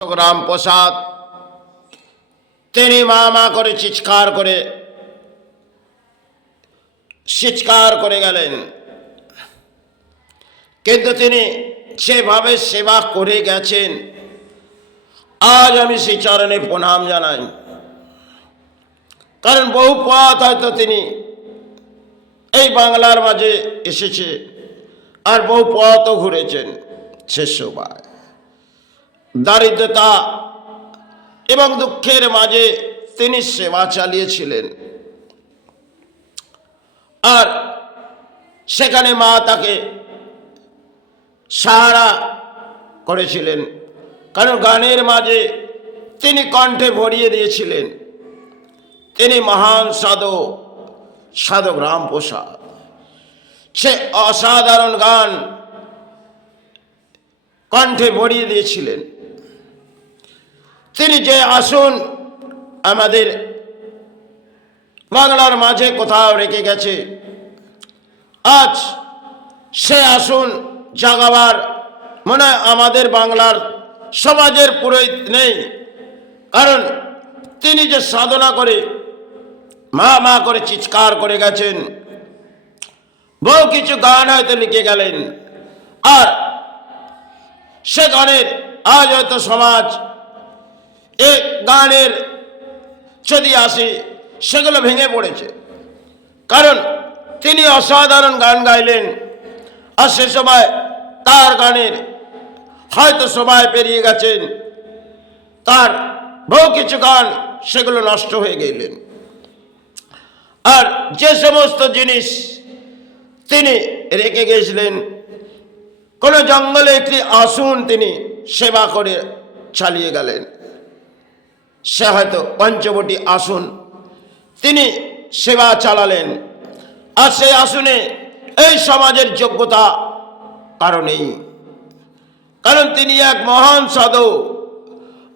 রামপ্রসাদ তিনি মা মা করে চিৎকার করে গেলেন, কিন্তু তিনি সেভাবে সেবা করে গেছেন। আজ আমি সেই চরণে প্রণাম জানাই, কারণ বহু পথ হয়তো তিনি এই বাংলার মাঝে এসেছে, আর বহু পথও ঘুরেছেন। শেষ সময় দারিদ্রতা এবং দুঃখের মাঝে তিনি সেবা চালিয়েছিলেন, আর সেখানে মা তাকে সাহারা করেছিলেন, কারণ গানের মাঝে তিনি কণ্ঠে ভরিয়ে দিয়েছিলেন। তিনি মহান সাধক রামপ্রসাদ। সে অসাধারণ গান কণ্ঠে ভরিয়ে দিয়েছিলেন। তিনি যে আসন আমাদের বাংলার মাঝে কোথাও রেখে গেছে, আজ সে আসন জাগাবার মনে হয় আমাদের বাংলার সমাজের পুরোহিত নেই। কারণ তিনি যে সাধনা করে মা মা করে চিৎকার করে গেছেন, বহু কিছু গান হয়তো লিখে গেলেন, আর সে গানের আজ হয়তো সমাজ এই গানের যদি আসে সেগুলো ভেঙে পড়েছে। কারণ তিনি অসাধারণ গান গাইলেন, আর সে সময় তার গানের হয়তো সময় পেরিয়ে গেছেন, তার বহু কিছু গান সেগুলো নষ্ট হয়ে গেলেন। আর যে সমস্ত জিনিস তিনি রেখে গেছিলেন, কোন জঙ্গলে একটি আসন তিনি সেবা করে চালিয়ে গেলেন। সে হয়তো পঞ্চবটি আসন তিনি সেবা চালালেন, আর সেই আসনে এই সমাজের যোগ্যতা কারণেই, কারণ তিনি এক মহান সাধক,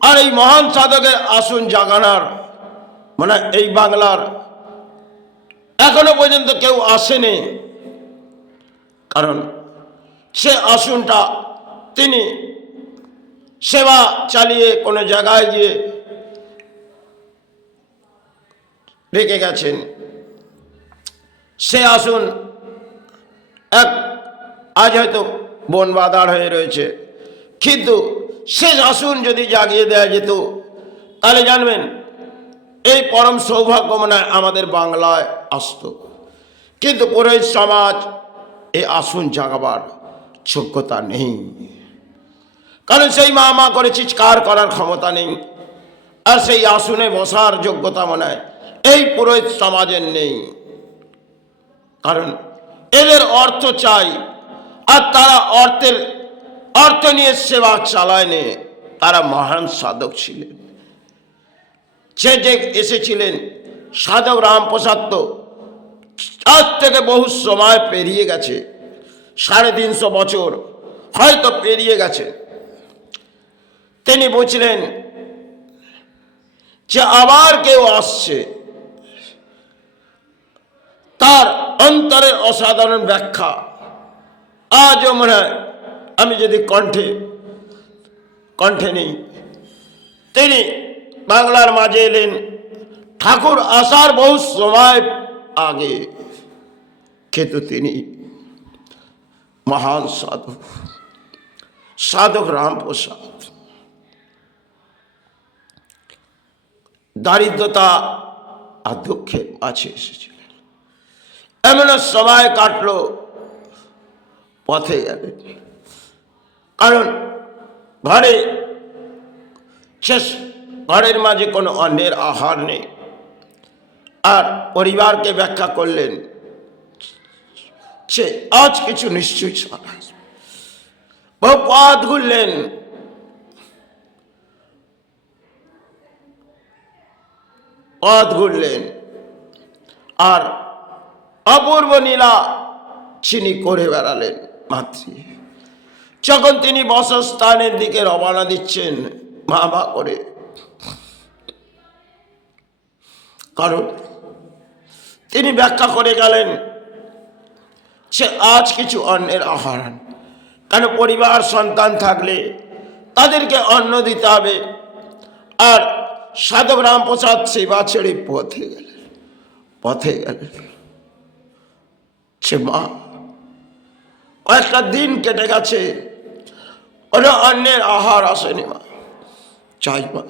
আর এই মহান সাধকের আসন জাগানোর মানে এই বাংলার এখনো পর্যন্ত কেউ আসেনি। কারণ সে আসনটা তিনি সেবা চালিয়ে কোনো জায়গায় গিয়ে রেখে গেছেন। সে আসন আজ হয়তো বন বাদার হয়ে রয়েছে, কিন্তু সে আসন যদি জাগিয়ে দেওয়া যেত, তাহলে জানবেন এই পরম সৌভাগ্য মনে হয় আমাদের বাংলায় আসতো। কিন্তু পুরোহিত সমাজ এই আসন জাগাবার যোগ্যতা নেই, কারণ সেই মা মা করে চিৎকার করার ক্ষমতা নেই, আর সেই আসনে বসার যোগ্যতা মনে হয় এই পুরোহিত সমাজের নেই। কারণ এদের অর্থ চাই, আর তারা অর্থ নিয়ে সেবা চালায়নি। তারা মহান সাধক ছিলেন। সে যে এসেছিলেন সাধক রামপ্রসাদ, তো আজ থেকে বহু সময় পেরিয়ে গেছে, 350 বছর হয়তো পেরিয়ে গেছে। তিনি বুঝলেন যে আবার কেউ আসছে। তার অন্তরের অসাধারণ ব্যাখ্যা আজও মনে হয় আমি যদি কণ্ঠে নেই। তিনি বাংলার মাঝে এলেন ঠাকুর আসার বহু সময় আগে, কিন্তু তিনি মহান সাধক রামপ্রসাদ। দারিদ্রতা আর দুঃখের মাঝে এসেছিলেন, এমন সময় কাটলো পথে গেলেন। কারণ ঘরের মাঝে কোনো অন্যের আহার নেই, আর পরিবারকে ব্যাখ্যা করলেন সে আজ কিছু নিশ্চয়ই বহু পথ ঘুরলেন, আর অপূর্ব নীলা চিনি করে বেড়ালেন মাতৃ। যখন তিনি বসস্থানের দিকে রওনা দিচ্ছেন মা মা করে, কারণ তিনি ব্যাখ্যা করে গেলেন সে আজ কিছু অন্যের আহার, কেন পরিবার সন্তান থাকলে তাদেরকে অন্ন দিতে হবে। আর সাধক রামপ্রসাদ সেবা ছেড়ে পথে গেলেন। সে মা, একটা দিন কেটে গেছে, কোনো অন্যের আহার আসেনি। মা চাই, মা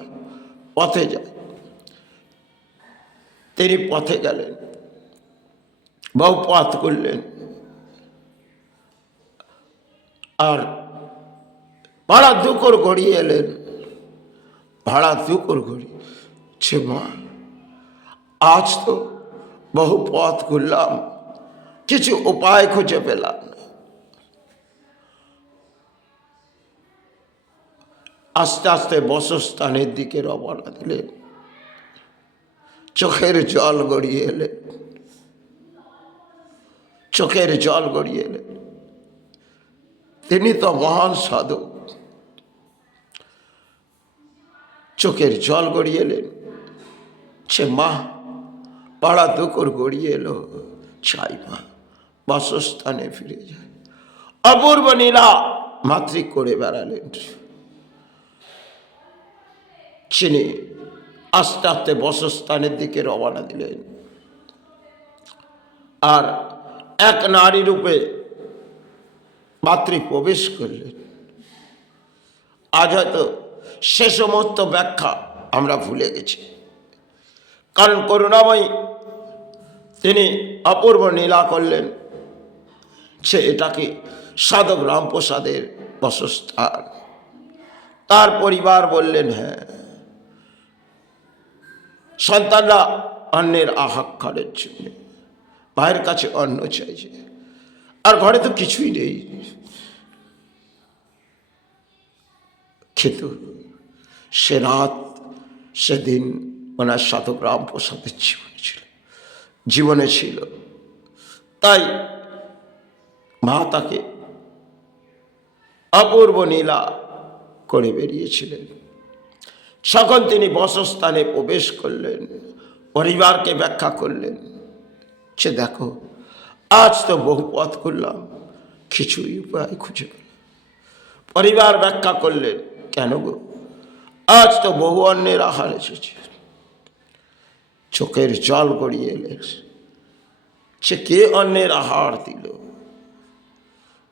পথে যায়। তিনি পথে গেলেন, বহু পথ করলেন, আর ভাড়া দুকর গড়িয়ে এলেন। ভাড়া দুকর গড়ি, সে মা, আজ তো বহু পথ করলাম, কিছু উপায় খুঁজে পেলাম না। আস্তে আস্তে বসস্থানের দিকে রওনা দিলেন। চোখের জল গড়িয়ে এলেন, চোখের জল গড়িয়ে এলেন। তিনি তো মহান সাধক। চোখের জল গড়িয়ে এলেন। সে মা, পাড়া দুকর গড়িয়ে এলো, চাই মা বাসস্থানে ফিরে যায়। অপূর্ব নীলা মাতৃক করে বেড়ালেন। তিনি আস্তে আস্তে বসস্থানের দিকে রওনা দিলেন। আর এক নারী রূপে মাতৃ প্রবেশ করলেন। আজ হয়তো সে সমস্ত ব্যাখ্যা আমরা ভুলে গেছি, কারণ করুণাময়ী তিনি অপূর্ব লীলা করলেন। সে এটাকে সাধক রামপ্রসাদের বাসস্থান। তার পরিবার বললেন, হ্যাঁ, সন্তানরা অন্যের আহাক্ষরের জন্য ভাইয়ের কাছে অন্ন চাইছে, আর ঘরে তো কিছুই নেই। কিন্তু সে রাত, সেদিন ওনার সাধক রামপ্রসাদের জীবনে ছিল। তাই মা তাকে অপূর্ব নীলা করে বেরিয়েছিলেন। যখন তিনি বসস্থানে প্রবেশ করলেন, পরিবারকে ব্যাখ্যা করলেন, সে দেখো, আজ তো বহু পথ করলাম, কিছুই উপায় খুঁজে পেলাম। পরিবার ব্যাখ্যা করলেন, কেন গো, আজ তো বহু অন্যের আহার এসেছে। চোখের জল গড়িয়ে এলেন। সে কে অন্যের আহার দিল?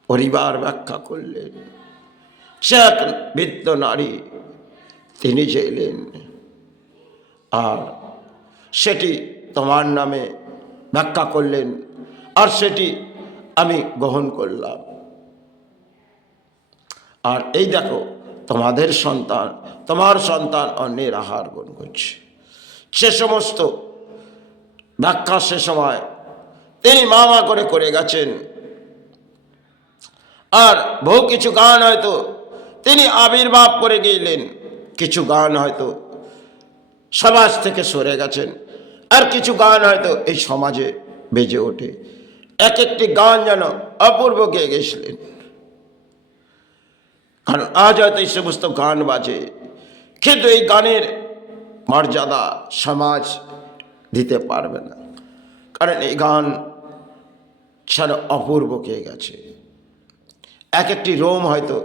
পরিবার ব্যাখ্যা করলেন, সে এক বৃদ্ধ নারী, তিনি যে এলেন, আর সেটি তোমার নামে ব্যাখ্যা করলেন, আর সেটি আমি গ্রহণ করলাম। আর এই দেখো, তোমাদের সন্তান, তোমার সন্তান অন্যের আহার গ্রহণ করছে। সে সমস্ত ব্যাখ্যা সে সময় তিনি মা করে গেছেন। আর বহু কিছু গান হয়তো তিনি আবির্ভাব করে গেলেন, কিছু গান হয়তো সমাজ থেকে সরে গেছেন, আর কিছু গান হয়তো এই সমাজে বেজে ওঠে। এক একটি গান যেন অপূর্ব গেয়ে গেছিলেন। কারণ আজ হয়তো এই সমস্ত গান বাজে, কিন্তু এই গানের মর্যাদা সমাজ দিতে পারবে না, কারণ এই গান সারা অপূর্ব গেয়ে গেছে। এক একটি রোম হয়তো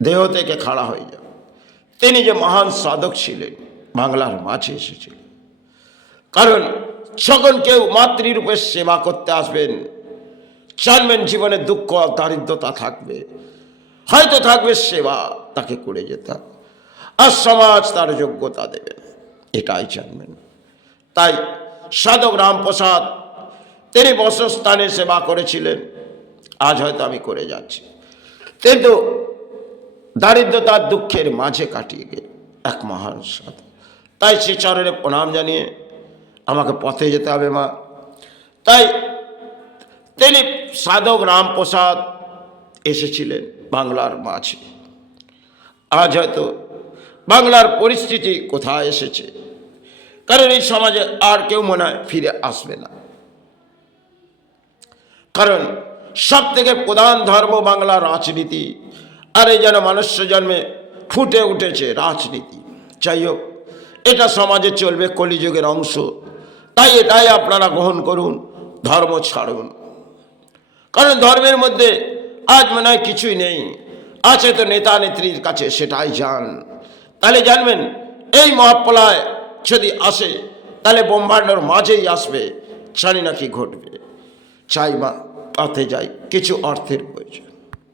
দেহ থেকে খাড়া হয়ে যাবে। তিনি যে মহান সাধক ছিলেন, বাংলার মাঝে এসেছিলেন। কারণ যখন কেউ মাতৃরূপে সেবা করতে আসবেন, জানবেন জীবনে দুঃখ দারিদ্রতা থাকবে, হয়তো থাকবে সেবা, তাকে করে যেতে হবে, আর সমাজ তার যোগ্যতা দেবে, এটাই জানবেন। তাই সাধক রামপ্রসাদ তিনি বসস্থানে সেবা করেছিলেন, আজ হয়তো আমি করে যাচ্ছি, কিন্তু দারিদ্রতার দুঃখের মাঝে কাটিয়ে গেল এক মহান সাধক। তাই সে চরণে প্রণাম জানিয়ে আমাকে পথে যেতে হবে মা। তাই তিনি সাধক রামপ্রসাদ এসেছিলেন বাংলার মাঝে। আজ হয়তো বাংলার পরিস্থিতি কোথায় এসেছে, কারণ এই সমাজে আর কেউ মনে হয় ফিরে আসবে না। কারণ সব থেকে প্রধান ধর্ম বাংলার রাজনীতি, আর এই যেন মনুষ্য জন্মে ফুটে উঠেছে রাজনীতি। যাই হোক, এটা সমাজে চলবে, কলিযুগের অংশ। তাই এটাই আপনারা গ্রহণ করুন, ধর্ম ছাড়ুন। কারণ ধর্মের মধ্যে আজ মনে হয় কিছুই নেই। আছে তো নেতা নেত্রীর কাছে, সেটাই যান। তাহলে জানবেন এই মহাপ্রলয় যদি আসে তাহলে ব্রহ্মাণ্ডর মাঝেই আসবে, জানি না কি ঘটবে। চাই মা, পাতে যাই, কিছু অর্থের প্রয়োজন।